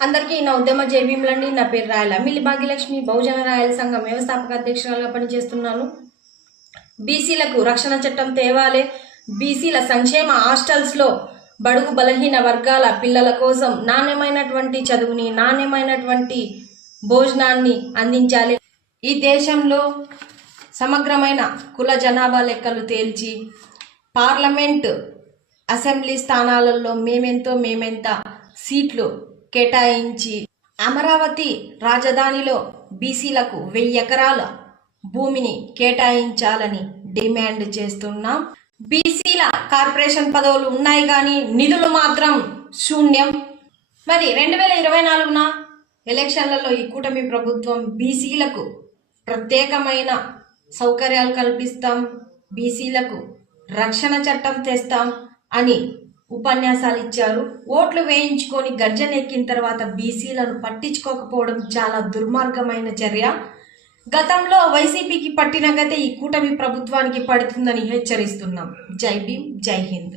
అందరికీ నా ఉద్యమ జైభీములండి. నా పేరు రాయల మిల్లి భాగ్యలక్ష్మి. బహుజన రాయల సంఘం వ్యవస్థాపక అధ్యక్షురాలుగా పనిచేస్తున్నాను. బీసీలకు రక్షణ చట్టం తేవాలే, బీసీల సంక్షేమ హాస్టల్స్లో బడుగు బలహీన వర్గాల పిల్లల కోసం నాణ్యమైనటువంటి చదువుని, నాణ్యమైనటువంటి భోజనాన్ని అందించాలి. ఈ దేశంలో సమగ్రమైన కుల జనాభా లెక్కలు తేల్చి పార్లమెంట్ అసెంబ్లీ స్థానాలలో మేమెంత సీట్లు కేటాయించి అమరావతి రాజధానిలో బీసీలకు 1000 ఎకరాల భూమిని కేటాయించాలని డిమాండ్ చేస్తున్నాం. బీసీల కార్పొరేషన్ పదవులు ఉన్నాయి కానీ నిధులు మాత్రం శూన్యం. మరి 2024 ఎలక్షన్లలో ఈ కూటమి ప్రభుత్వం బీసీలకు ప్రత్యేకమైన సౌకర్యాలు కల్పిస్తాం, బీసీలకు రక్షణ చట్టం తెస్తాం అని ఉపన్యాసాలు ఇచ్చారు. ఓట్లు వేయించుకొని గర్జనెక్కిన తర్వాత బీసీలను పట్టించుకోకపోవడం చాలా దుర్మార్గమైన చర్య. గతంలో వైసీపీకి పట్టిన గతే ఈ కూటమి ప్రభుత్వానికి పడుతుందని హెచ్చరిస్తున్నాం. జై భీమ్, జై హింద్.